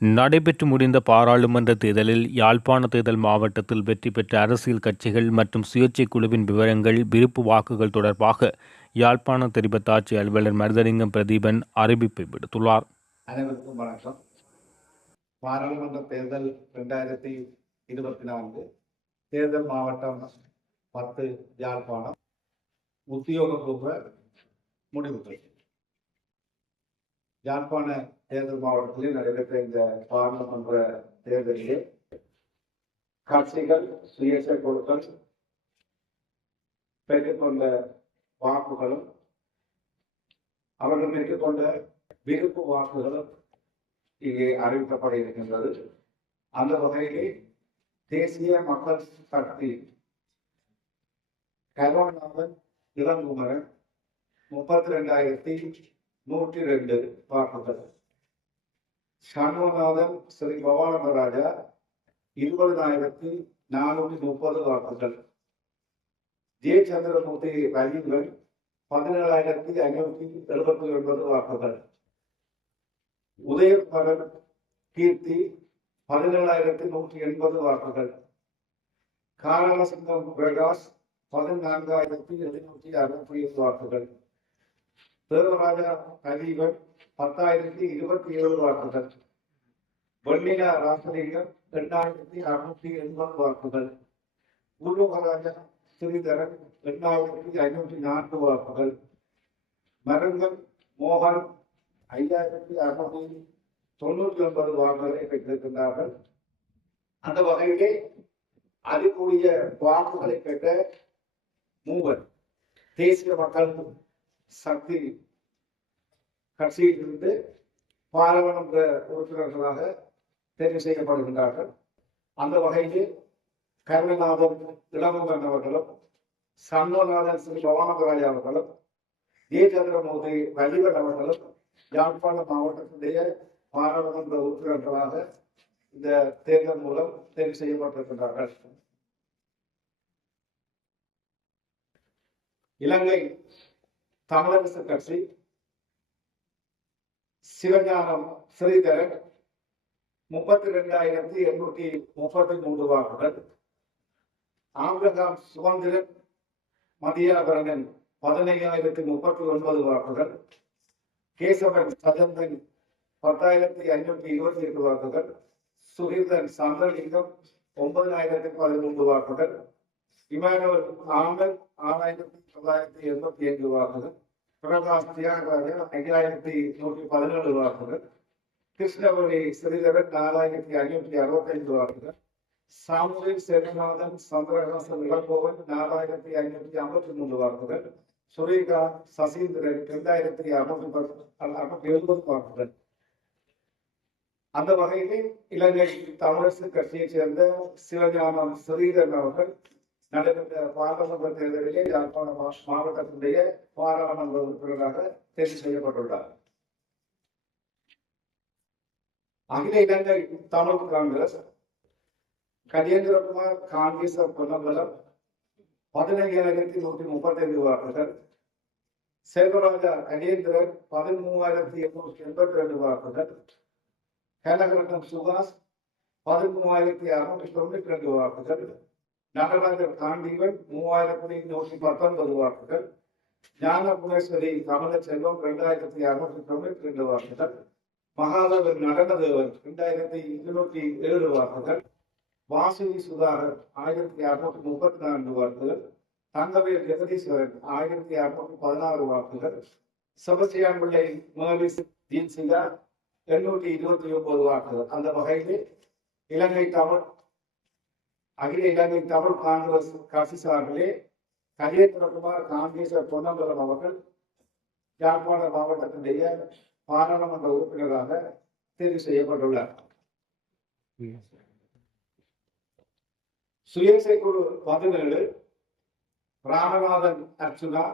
நடைபெற்று முடிந்த பாராளுமன்ற தேர்தலில் யாழ்ப்பாண தேர்தல் மாவட்டத்தில் வெற்றி பெற்ற அரசியல் கட்சிகள் மற்றும் சுயேட்சை குழுவின் விவரங்கள் விருப்பு வாக்குகள் தொடர்பாக யாழ்ப்பாண தெரிவத்தாட்சி அலுவலர் மருதலிங்கம் பிரதீபன் அறிவிப்பை விடுத்துள்ளார். அனைவருக்கும் வணக்கம். பாராளுமன்ற தேர்தல் ரெண்டாயிரத்தி இருபத்தி நான்கு தேர்தல் மாவட்டம் பத்து யாழ்ப்பாணம் உத்தியோகபூர்வ முடிவுகள். யாழ்ப்பாண தேர்தல் மாவட்டத்தில் நடைபெற்ற இந்த பாராளுமன்ற தேர்தலிலே கட்சிகள் சுயேட்சை குழுக்கள் பெற்றுக்கொண்ட வாக்குகளும் அவர்கள் பெற்றுக்கொண்ட விருப்பு வாக்குகளும் இங்கே அறிவிக்கப்பட இருக்கின்றது. அந்த வகையிலே தேசிய மக்கள் சக்தி கருணாநாதன் இளங்குமரன் முப்பத்தி ரெண்டாயிரத்தி நூற்றி ரெண்டு வாக்குகள். சண்முகநாதன் ஸ்ரீ பவானந்தராஜா இருபதாயிரத்தி நானூற்றி முப்பது வாக்குகள் ஜே சந்திரமூர்த்தி ரஜீவன் பதினேழாயிரத்தி ஐநூத்தி எழுபத்தி ஒன்பது வாக்குகள் உதயகுமரன் கீர்த்தி பதினேழாயிரத்தி நூற்றி எண்பது வாக்குகள் காரணசிங்கம் பிரகாஷ் பதினான்காயிரத்தி எழுநூற்றி அறுபத்தி ஏழு வாக்குகள் தேவராஜா கதீபன் பத்தாயிரத்தி இருபத்தி ஏழு வாக்குகள். வெண்ணிலா ராசலிங்கம் இரண்டாயிரத்தி அறுநூத்தி எண்பது வாக்குகள். பூர்வகராஜா ஸ்ரீதரன் இரண்டாயிரத்தி ஐநூற்றி நான்கு வாக்குகள். மருங்கன் மோகன் ஐயாயிரத்தி அறுநூத்தி தொண்ணூற்றி ஒன்பது வாக்குகளை பெற்றிருக்கின்றார்கள். அந்த வகையிலே அறிவுரிய வாக்குகளை பெற்ற மூவர் தேசிய மக்கள் சக்தி கட்சியிலிருந்து பாராளுமன்ற உறுப்பினர்களாக தேர்வு செய்யப்படுகின்றார்கள். அந்த வகையில் கருணநாதன் இளமுகன் அவர்களும் சண்முகநாதன் ஸ்ரீ பவானபராஜ் அவர்களும் ஏ. சந்திரமூர்த்தி வலிவன் அவர்களும் யாழ்ப்பாண மாவட்டத்தினுடைய பாராளுமன்ற உறுப்பினர்களாக இந்த தேர்தல் மூலம் தேர்வு செய்யப்பட்டிருக்கின்றார்கள். இலங்கை தமிழரசு கட்சி சிவஞானம் ஸ்ரீதரன் முப்பத்தி ரெண்டாயிரத்தி எண்ணூற்றி முப்பத்தி மூன்று வாக்குகள். ஆம்பிரகாம் சுதந்திரன் மதியாபரணன் பதினையாயிரத்தி முப்பத்தி ஒன்பது வாக்குகள். கேசவன் சஜந்தன் பத்தாயிரத்தி ஐநூற்றி இருபத்தி எட்டு வாக்குகள். சுகீர்தன் சந்திரலிங்கம் ஒன்பதாயிரத்தி பதிமூன்று வாக்குகள். இமானுவல் ஆமல் ஆறாயிரத்தி தொள்ளாயிரத்தி எண்பத்தி ஐந்து வாக்குகள் பிரகாஷ் தியாகராஜன் ஐயாயிரத்தி நூற்றி பதினேழு வாக்குகள் கிருஷ்ணபுரி ஸ்ரீதரன் நாலாயிரத்தி ஐநூற்றி அறுபத்தி ஐந்து வாக்குகள் சாமுவேல் சேரநாதன் சந்திரகாசன் இளங்கோவன் நாலாயிரத்தி ஐநூற்றி ஐம்பத்தி மூன்று வாக்குகள் சுரேகா சசீந்திரன் இரண்டாயிரத்தி அறுநூற்றி பத்து அறுநூற்றி எழுபது வாக்குகள் அந்த வகையிலே இலங்கை தமிழரசு கட்சியைச் சேர்ந்த சிவஞானம் ஸ்ரீதரன் அவர்கள் நடைபெற்ற பாராளுமன்ற தேர்தலிலே யாழ்ப்பாண மாவட்டத்தினுடைய பாராளுமன்ற உறுப்பினராக தேர்வு செய்யப்பட்டுள்ளார். அகில இலங்கை தமிழ் காங்கிரஸ் கஜேந்திரகுமார் காங்கிரஸ் பொன்னம்பலம் பதினைஞ்சாயிரத்தி நூற்றி முப்பத்தி ஐந்து வாக்குகள் செல்வராஜா கஜேந்திரன் பதிமூவாயிரத்தி எண்ணூற்றி எண்பத்தி ரெண்டு வாக்குகள் கனகரட்னம் சுகாஷ் பதிமூவாயிரத்தி அறுநூற்றி தொண்ணூற்றி ரெண்டு வாக்குகள் நடராஜர் காண்டீவன் மூவாயிரத்தி நூற்றி பத்தொன்பது வாக்குகள் ஞான புனேஸ்வரி கமல செல்வம் இரண்டாயிரத்தி அறுநூற்றி தொண்ணூற்றி ரெண்டு வாக்குகள் மகாதேவன் நடனதேவன் இரண்டாயிரத்தி இருநூற்றி ஏழு வாக்குகள் வாசுவி சுதாகர் ஆயிரத்தி அறுநூற்றி முப்பத்தி நான்கு வாக்குகள் தங்கவேல் ஜெகதீஸ்வரன் ஆயிரத்தி அறுநூற்றி பதினாறு வாக்குகள் செபஸ்டியான் பிள்ளை மேலிஸ் ஜீன்சிகா எண்ணூற்றி இருபத்தி ஒன்பது வாக்குகள். அந்த வகையில் இலங்கை தமிழ் அகில இலங்கை தமிழ் காங்கிரஸ் கட்சி சார்பிலே கஜேந்திரகுமார் காங்கிரஸ் பொன்னம்பலம் அவர்கள் யாழ்ப்பாண மாவட்டத்தினுடைய பாராளுமன்ற உறுப்பினராக தேர்வு செய்யப்பட்டுள்ளார். சுயேசை குழு பதினேழு ராமநாதன் அர்ச்சுனா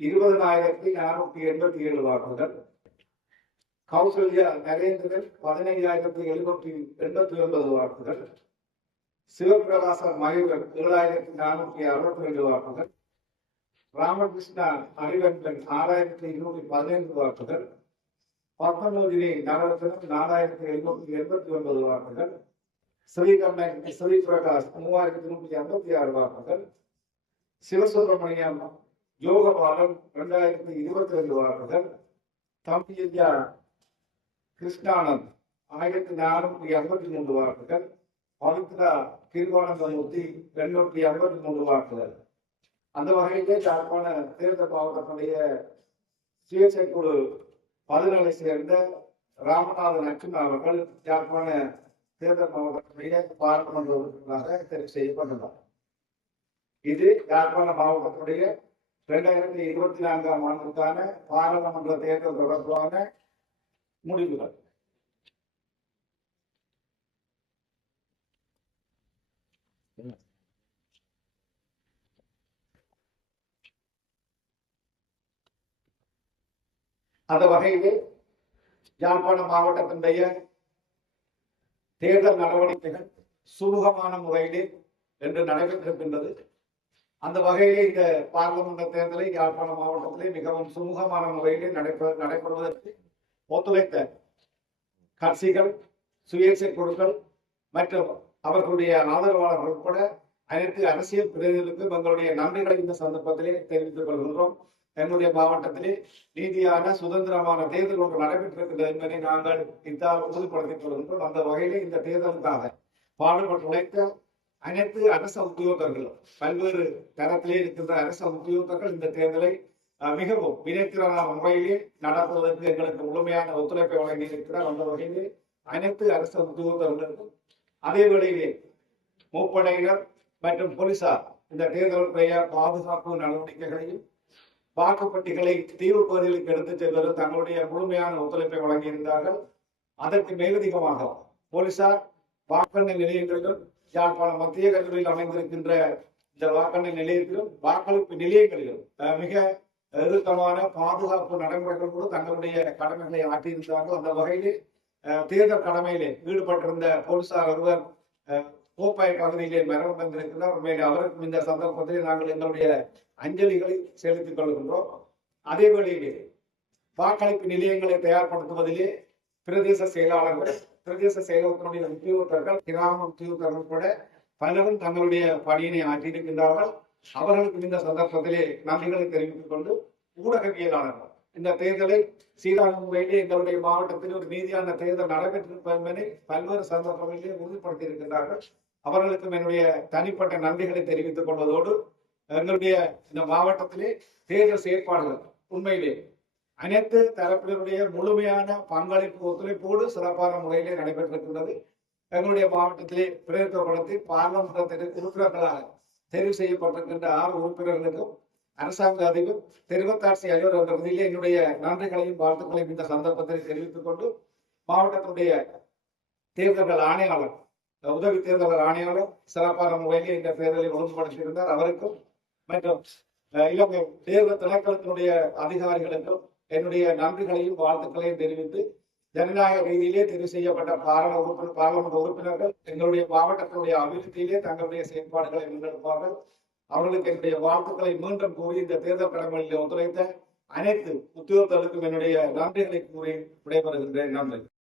இருபதனாயிரத்தி நானூத்தி எண்பத்தி ஏழு வாக்குகள் கௌசல்யா நரேந்திரன் பதினைஞ்சாயிரத்தி எழுநூற்றி எண்பத்தி ஒன்பது வாக்குகள் சிவபிரகாச மயூரன் ஏழாயிரத்தி நானூற்றி அறுபத்தி ரெண்டு வாக்குகள். ராமகிருஷ்ணா அறிவன்பன் ஆறாயிரத்தி இருநூற்றி பதினைந்து வாக்குகள். பத்தொன்பதிலே நகரத்திலும் நாலாயிரத்தி எழுநூத்தி எண்பத்தி ஒன்பது வாக்குகள். ஸ்ரீகண்ணன் ஸ்ரீ பிரகாஷ் மூவாயிரத்தி நூற்றி ஐம்பத்தி ஆறு வாக்குகள். சிவசுப்பிரமணியம் யோகபாலன் இரண்டாயிரத்தி இருபத்தி ரெண்டு வாக்குகள். தம்பியா கிருஷ்ணானந்த் ஆயிரத்தி நானூற்றி ஐம்பத்தி மூன்று வாக்குகள். பவித்ரா திருவானந்தமூர்த்தி எண்ணூற்றி ஐம்பத்தி மூன்று வாக்குகள். அந்த வகையிலே யாழ்ப்பாண தேர்தல் மாவட்டத்துடைய சுயேட்சை குழு பதினலை சேர்ந்த ராமநாதன் அச்சுன் அவர்கள் யாழ்ப்பாண தேர்தல் மாவட்டத்துடைய பாராளுமன்ற உறுப்பினராக தெரிவு செய்யப்பட்டுள்ளார். இது யாழ்ப்பாண மாவட்டத்துடைய இரண்டாயிரத்தி இருபத்தி நான்காம் ஆண்டுக்கான பாராளுமன்ற தேர்தல் தொடர்பான முடிவுகள். அந்த வகையில் யாழ்ப்பாணம் மாவட்டத்தினுடைய தேர்தல் நடவடிக்கைகள் சுமூகமான முறையிலே என்று நடைபெற்றிருக்கின்றது. அந்த வகையிலே இந்த பாராளுமன்ற தேர்தலை யாழ்ப்பாணம் மாவட்டத்திலே மிகவும் சுமூகமான முறையிலே நடைபெற நடைபெறுவதற்கு ஒத்துழைத்த கட்சிகள் சுயேட்சை குழுக்கள் மற்றும் அவர்களுடைய ஆதரவாளர்கள் உட்பட அனைத்து அரசியல் பிரதிநிதிகளுக்கும் எங்களுடைய நன்றிகளை இந்த சந்தர்ப்பத்திலே தெரிவித்துக் கொள்கின்றோம். எங்களுடைய மாவட்டத்திலே நீதியான சுதந்திரமான தேர்தல் ஒன்று நடைபெற்றிருக்கின்றது என்பதை நாங்கள் இத்தால் உறுதிப்படுத்திக் கொள்கின்றோம். அந்த வகையிலே இந்த தேர்தலுக்காக பாடுபட்டு உழைத்த அனைத்து அரச உத்தியோகர்களும் பல்வேறு தரத்திலே இருக்கின்ற அரச உத்தியோகர்கள் இந்த தேர்தலை மிகவும் வினைத்திறனான முறையிலே நடத்துவதற்கு எங்களுக்கு முழுமையான ஒத்துழைப்பை வழங்கி இருக்கிறார். அந்த வகையிலே அனைத்து அரசு உத்தியோகர்களுக்கும் அதே வேளையிலே முப்படையினர் மற்றும் போலீசார் இந்த தேர்தலுடைய பாதுகாப்பு நடவடிக்கைகளையும் வாக்குப்பட்டிகளை தீவு பகுதிகளுக்கு எடுத்துச் செல்வது தங்களுடைய முழுமையான ஒத்துழைப்பை வழங்கியிருந்தார்கள். அதற்கு மேலதிகமாக போலீசார் வாக்கெண்ண நிலையங்களிலும் யாழ்ப்பாணம் மத்திய கல்லூரியில் அமைந்திருக்கின்ற இந்த வாக்கெண்ண நிலையத்திலும் வாக்களிப்பு நிலையங்களிலும் மிக நெருக்கமான பாதுகாப்பு நடைமுறைகளோடு தங்களுடைய கடமைகளை ஆற்றியிருந்தார்கள். அந்த வகையிலே அஹ், தேர்தல் கடமையிலே ஈடுபட்டிருந்த போலீசார் ஒருவர் அஹ், கோப்பாய் பகுதியிலே மரணம் வந்திருக்கிறார் உண்மையிலே அவருக்கும் இந்த சந்தர்ப்பத்தில் நாங்கள் எங்களுடைய அஞ்சலிகளை செலுத்திக் கொள்கின்றோம். அதே வேளையிலே வாக்களிப்பு நிலையங்களை தயார்படுத்துவதிலே பிரதேச செயலாளர்கள் பிரதேச செயலகத்தினுடைய உத்தியோகத்தர்கள் கிராம உத்தியோகத்தர்கள் கூட பலரும் தங்களுடைய பணியினை ஆற்றியிருக்கின்றார்கள். அவர்களுக்கு இந்த சந்தர்ப்பத்திலே நன்றிகளை தெரிவித்துக் கொண்டு ஊடகவியலாளர்கள் இந்த தேர்தலை சீரான முறையிலே எங்களுடைய மாவட்டத்தில் ஒரு நீதியான தேர்தல் நடைபெற்றிருப்பது என்பதை பல்வேறு சந்தர்ப்பங்களிலே உறுதிப்படுத்தி இருக்கின்றார்கள் அவர்களுக்கும் என்னுடைய தனிப்பட்ட நன்றிகளை தெரிவித்துக் கொள்வதோடு எங்களுடைய இந்த மாவட்டத்திலே தேர்தல் செயற்பாடுகள் உண்மையிலே அனைத்து தரப்பினருடைய முழுமையான பங்களிப்பு ஒத்துழைப்போடு சிறப்பான முறையிலே நடைபெற்றிருக்கின்றது. எங்களுடைய மாவட்டத்திலே பிரேரிக்கப்படத்தை பாராளுமன்றத்திற்கு உறுப்பினர்களாக தெரிவு செய்யப்பட்டிருக்கின்ற ஆறு உறுப்பினர்களுக்கும் அரசாங்க அதிபர் தெரிவத்தாட்சி அலுவலர் என்ற பகுதியிலே என்னுடைய நன்றிகளையும் வாழ்த்துக்களையும் இந்த சந்தர்ப்பத்தில் தெரிவித்துக் கொண்டு மாவட்டத்தினுடைய தேர்தல்கள் ஆணையாளர் உதவி தேர்தல் ஆணையாளர் சிறப்பான முறையிலே இந்த தேர்தலை ஒழுங்குபடுத்தியிருந்தார். அவருக்கும் மற்றும் இலங்கை தேர்தல் திணைக்களத்தினுடைய அதிகாரிகளுக்கும் என்னுடைய நன்றிகளையும் வாழ்த்துக்களையும் தெரிவித்து ஜனநாயக ரீதியிலே தெரிவு செய்யப்பட்ட பாராள உறுப்பினர் பாராளுமன்ற உறுப்பினர்கள் எங்களுடைய மாவட்டத்தினுடைய அபிவிருத்தியிலே தங்களுடைய செயல்பாடுகளை முன்னெடுப்பார்கள். அவர்களுக்கு என்னுடைய வாழ்த்துக்களை மீண்டும் கூறி இந்த தேர்தல் கடமைகளில் ஒத்துழைத்த அனைத்து உத்தியோகத்தர்களுக்கும் என்னுடைய நன்றிகளை கூறி விடைபெறுகின்றேன். நன்றி.